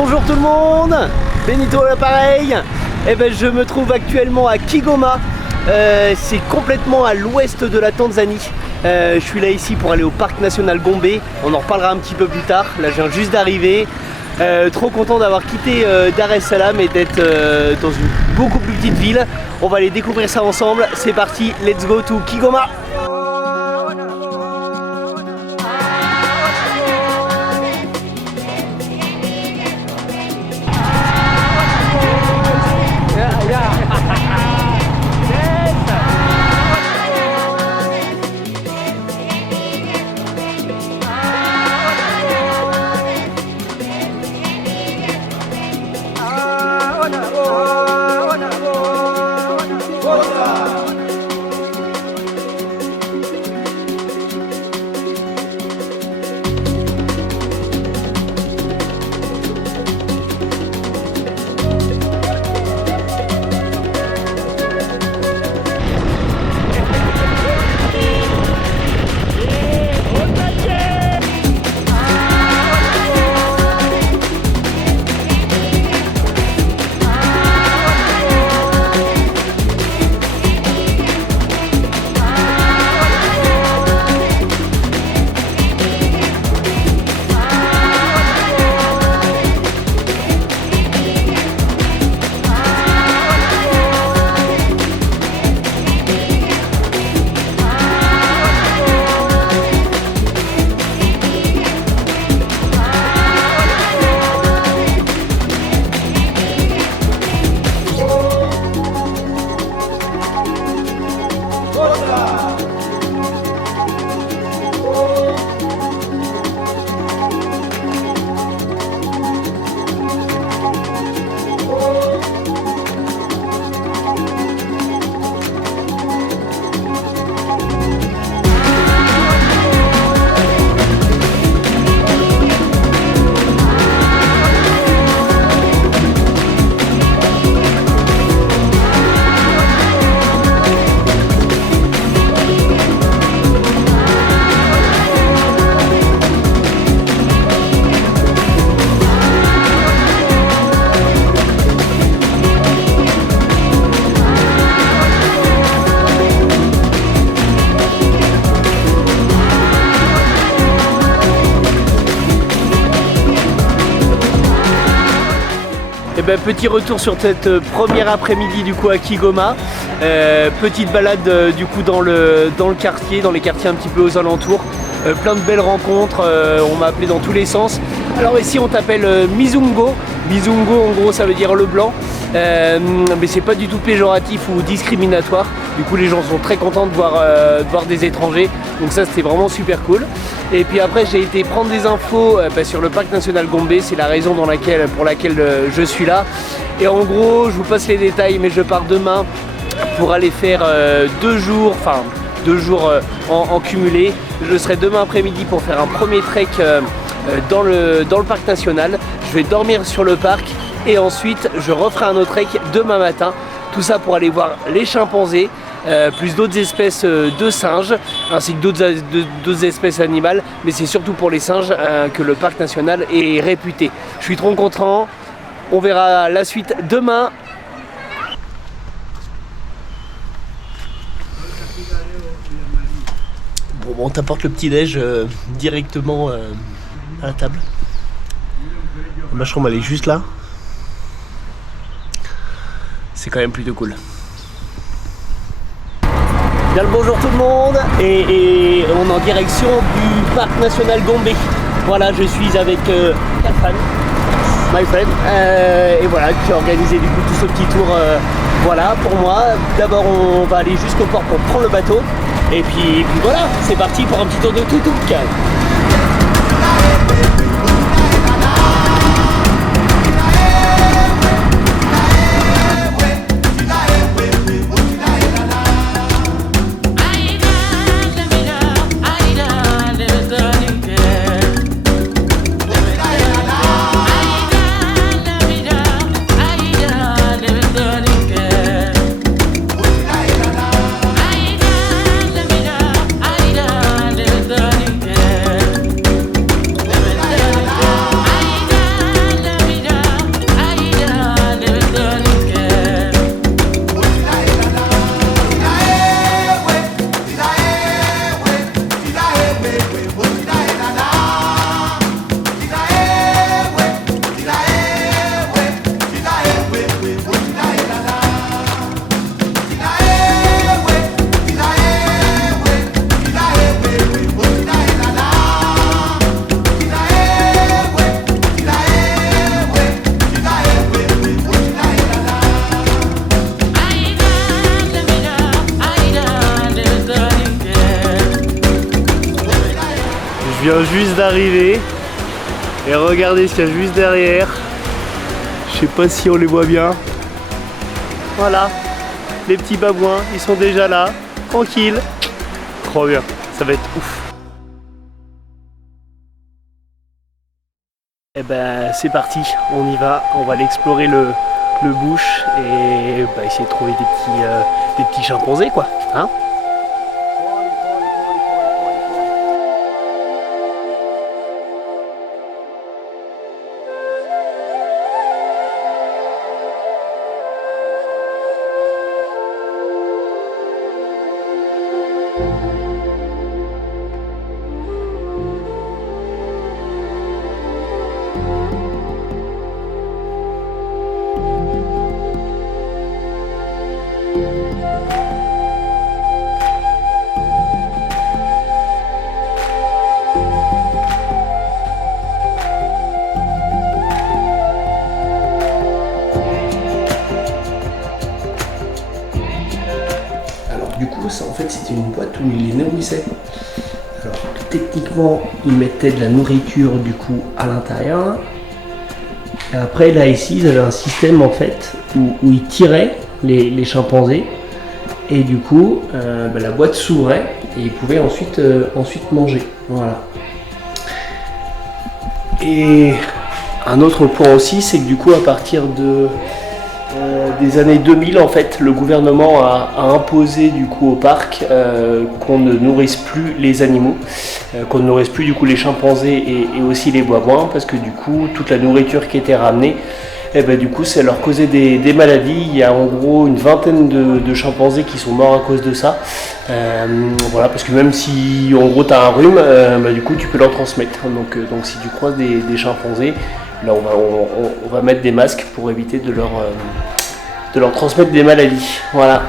Bonjour tout le monde, Benito à l'appareil. Je me trouve actuellement à Kigoma, c'est complètement à l'ouest de la Tanzanie. Je suis là ici pour aller au parc national Gombe, on en reparlera un petit peu plus tard. Là je viens juste d'arriver, trop content d'avoir quitté Dar es Salaam et d'être dans une beaucoup plus petite ville. On va aller découvrir ça ensemble, c'est parti, let's go to Kigoma. Petit retour sur cette première après-midi du coup à Kigoma. Petite balade du coup dans le quartier, dans les quartiers un petit peu aux alentours. Plein de belles rencontres, on m'a appelé dans tous les sens. Alors ici on t'appelle Mizungo. Mizungo en gros ça veut dire le blanc. Mais c'est pas du tout péjoratif ou discriminatoire. Du coup les gens sont très contents de voir des étrangers. Donc ça c'était vraiment super cool. Et puis après j'ai été prendre des infos sur le parc national Gombe. C'est la raison pour laquelle je suis là. Et en gros je vous passe les détails, mais je pars demain pour aller faire 2 jours en cumulé. Je serai demain après-midi pour faire un premier trek dans le parc national. Je vais dormir sur le parc et ensuite je referai un autre trek demain matin. Tout ça pour aller voir les chimpanzés, plus d'autres espèces de singes, ainsi que d'autres espèces animales. Mais c'est surtout pour les singes que le parc national est réputé. Je suis trop content, on verra la suite demain. Bon, on t'apporte le petit-déj directement à la table. Ma chambre elle est juste là. C'est quand même plutôt cool. Bien le bonjour tout le monde et on est en direction du parc national Gombe. Voilà, je suis avec Kafan, my friend, et voilà, qui a organisé du coup tout ce petit tour. Voilà, pour moi, d'abord on va aller jusqu'au port pour prendre le bateau. Et puis voilà, c'est parti pour un petit tour de tuk-tuk. Yeah. vient juste d'arriver. Et regardez ce qu'il y a juste derrière. Je sais pas si on les voit bien. Voilà, les petits babouins, ils sont déjà là, tranquilles. Trop bien, ça va être ouf. Et ben c'est parti, on y va, on va aller explorer le bush et essayer de trouver des petits chimpanzés quoi, hein. Du coup, ça en fait c'était une boîte où ils les nourrissaient. Alors techniquement, ils mettaient de la nourriture du coup à l'intérieur. Et après là ici, ils avaient un système en fait où ils tiraient les chimpanzés et du coup la boîte s'ouvrait et ils pouvaient ensuite manger. Voilà. Et un autre point aussi, c'est que du coup à partir des années 2000 en fait, le gouvernement a imposé du coup au parc qu'on ne nourrisse plus les animaux, qu'on ne nourrisse plus du coup les chimpanzés et aussi les babouins parce que du coup toute la nourriture qui était ramenée, du coup ça leur causait des maladies. Il y a en gros une vingtaine de chimpanzés qui sont morts à cause de ça. Voilà, parce que même si en gros tu as un rhume, du coup tu peux leur transmettre. Donc si tu croises des chimpanzés, là on va mettre des masques pour éviter de leur transmettre des maladies. Voilà.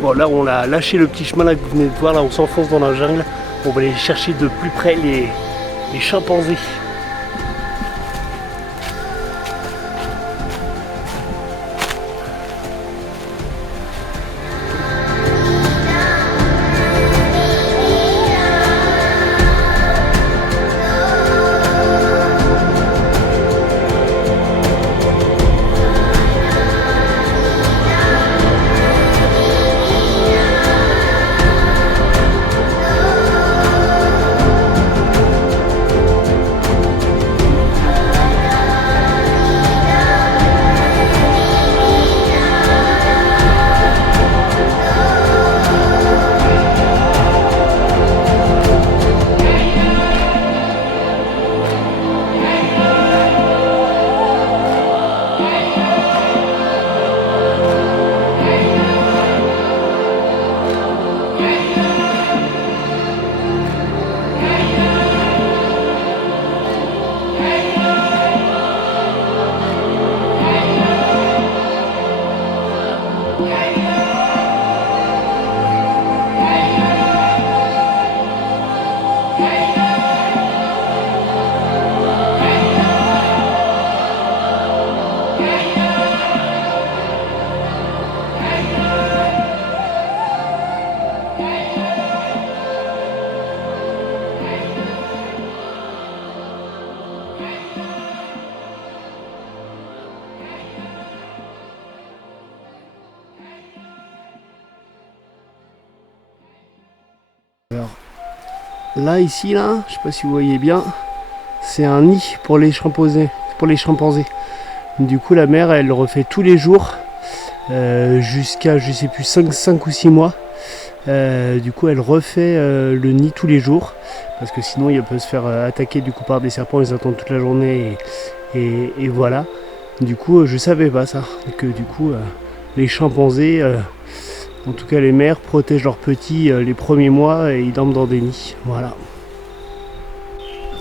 Bon, là on a lâché le petit chemin là que vous venez de voir, là on s'enfonce dans la jungle, on va aller chercher de plus près les chimpanzés. Alors là ici là, je sais pas si vous voyez bien, c'est un nid pour les chimpanzés, Du coup la mère elle le refait tous les jours jusqu'à je sais plus 5 ou 6 mois. Du coup elle refait le nid tous les jours parce que sinon il peut se faire attaquer du coup par des serpents, ils attendent toute la journée et voilà. Du coup je savais pas ça, que du coup les chimpanzés en tout cas les mères protègent leurs petits les premiers mois et ils dorment dans des nids. Voilà.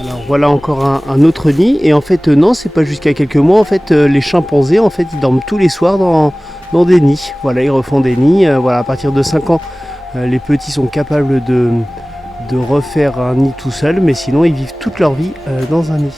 Alors voilà encore un autre nid, et en fait non, c'est pas jusqu'à quelques mois. En fait les chimpanzés en fait ils dorment tous les soirs dans des nids. Voilà, ils refont des nids. Voilà, à partir de 5 ans les petits sont capables de refaire un nid tout seul, mais sinon ils vivent toute leur vie dans un nid.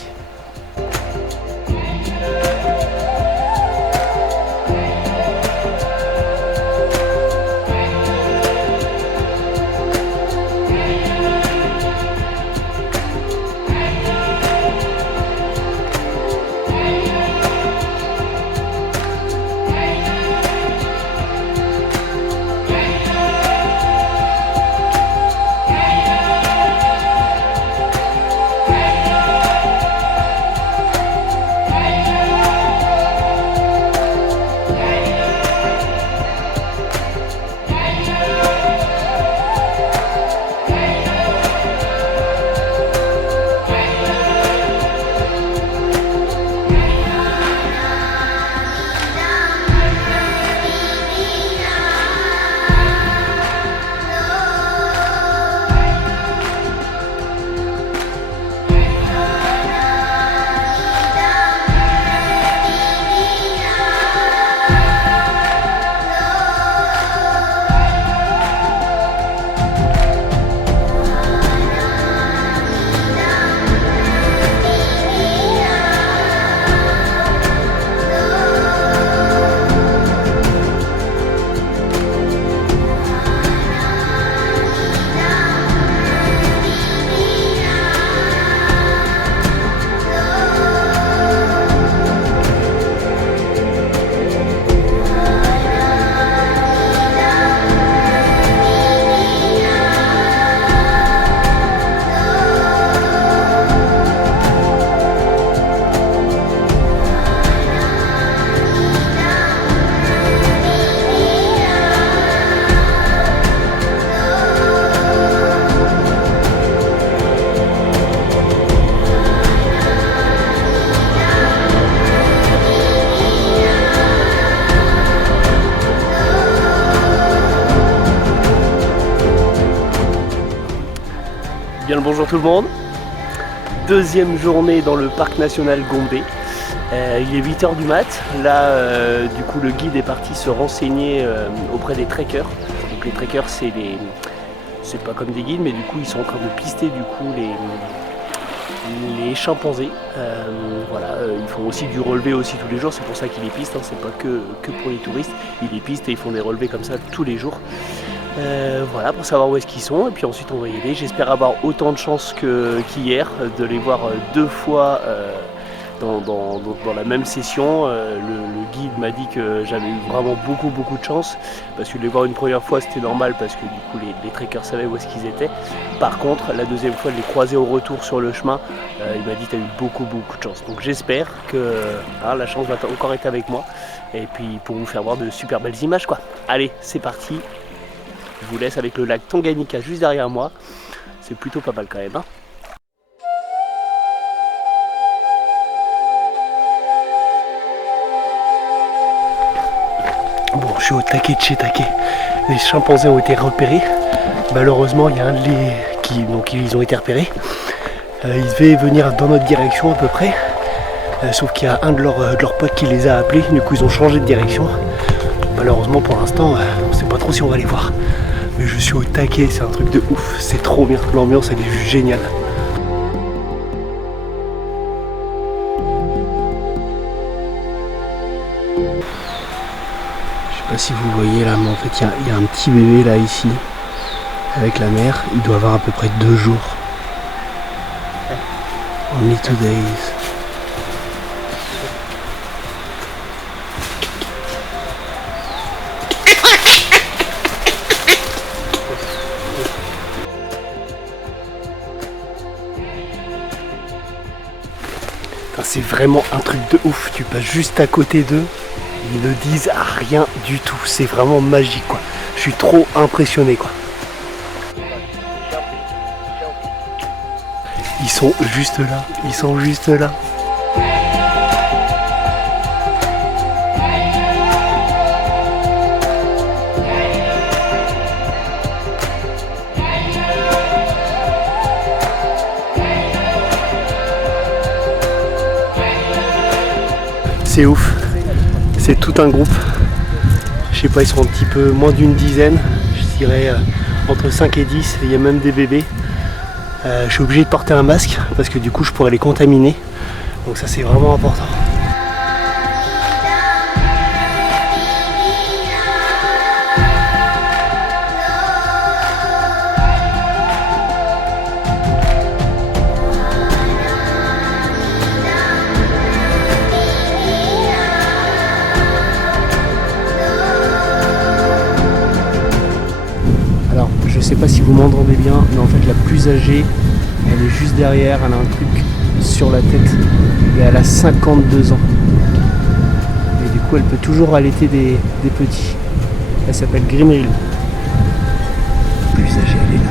Bien le bonjour tout le monde. Deuxième journée dans le parc national Gombe. Il est 8 h du mat. Là, du coup, le guide est parti se renseigner auprès des trekkers. Donc les trekkers, c'est pas comme des guides, mais du coup, ils sont en train de pister du coup les chimpanzés. Voilà, ils font aussi du relevé aussi tous les jours. C'est pour ça qu'ils les pistent. Hein. C'est pas que pour les touristes. Ils les pistent et ils font des relevés comme ça tous les jours. Voilà, pour savoir où est-ce qu'ils sont, et puis ensuite on va y aller. J'espère avoir autant de chance qu'hier, de les voir 2 fois dans la même session. Le guide m'a dit que j'avais eu vraiment beaucoup de chance, parce que de les voir une première fois c'était normal, parce que du coup les trekkers savaient où est-ce qu'ils étaient. Par contre, la deuxième fois de les croiser au retour sur le chemin, il m'a dit tu as eu beaucoup de chance. Donc j'espère que la chance va encore être avec moi, et puis pour vous faire voir de super belles images quoi. Allez, c'est parti. Je vous laisse avec le lac Tanganyika juste derrière moi. C'est plutôt pas mal quand même. Hein. Bon, je suis au taquet de chez taquet. Les chimpanzés ont été repérés. Malheureusement, il y a un de les donc ils ont été repérés. Ils devaient venir dans notre direction à peu près. Sauf qu'il y a un de leurs potes qui les a appelés. Du coup, ils ont changé de direction. Malheureusement, pour l'instant, on ne sait pas trop si on va les voir. Mais je suis au taquet, c'est un truc de ouf, c'est trop bien, l'ambiance elle est juste géniale. Je sais pas si vous voyez là, mais en fait il y a un petit bébé là ici, avec la mère, il doit avoir à peu près 2 jours. Only 2 days. C'est vraiment un truc de ouf, tu passes juste à côté d'eux, ils ne disent rien du tout, c'est vraiment magique quoi. Je suis trop impressionné quoi. Ils sont juste là, ils sont juste là. C'est ouf, c'est tout un groupe. Je sais pas, ils sont un petit peu moins d'une dizaine, je dirais entre 5 et 10, il y a même des bébés. Je suis obligé de porter un masque parce que du coup je pourrais les contaminer, donc ça c'est vraiment important. Je sais pas si vous m'entendez bien, mais en fait la plus âgée, elle est juste derrière, elle a un truc sur la tête et elle a 52 ans. Et du coup elle peut toujours allaiter des petits. Elle s'appelle Grimril. La plus âgée, elle est là.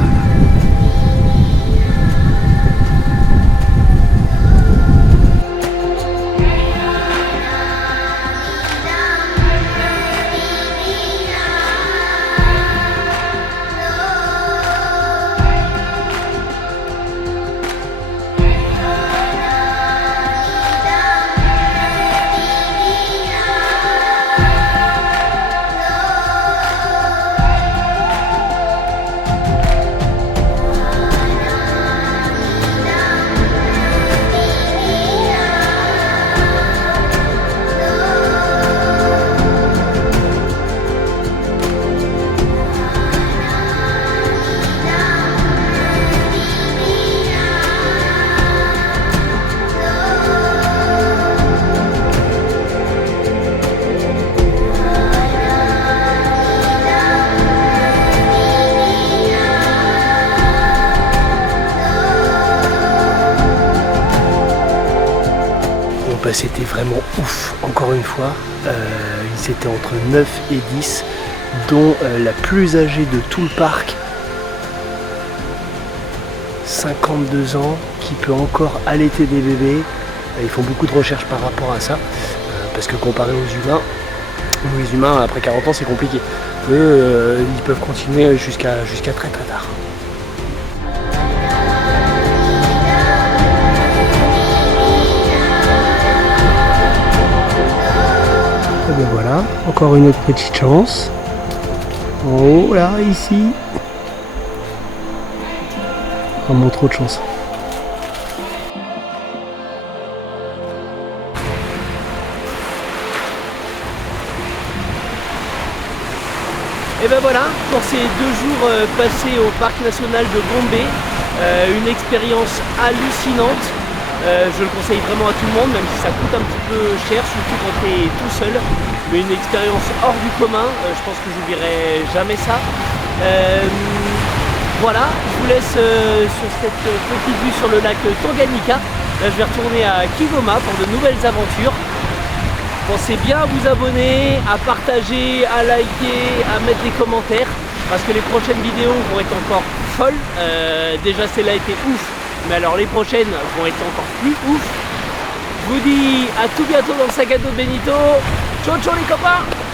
C'était vraiment ouf, encore une fois. Ils étaient entre 9 et 10, dont la plus âgée de tout le parc, 52 ans, qui peut encore allaiter des bébés. Ils font beaucoup de recherches par rapport à ça, parce que comparé aux humains, les humains après 40 ans c'est compliqué. Eux, ils peuvent continuer jusqu'à très très tard. Et bien voilà, encore une autre petite chance. En haut, là, ici. Vraiment trop de chance. Et ben voilà, pour ces 2 jours passés au parc national de Gombe, une expérience hallucinante. Je le conseille vraiment à tout le monde, même si ça coûte un petit peu cher, surtout quand tu es tout seul. Mais une expérience hors du commun, je pense que j'oublierai jamais ça. Voilà, je vous laisse sur cette petite vue sur le lac Tanganyika. Là je vais retourner à Kigoma pour de nouvelles aventures. Pensez bien à vous abonner, à partager, à liker, à mettre des commentaires, parce que les prochaines vidéos vont être encore folles. Déjà celle-là était ouf, mais alors les prochaines vont être encore plus ouf. Je vous dis à tout bientôt dans le sac à dos de Benito. Ciao ciao les copains!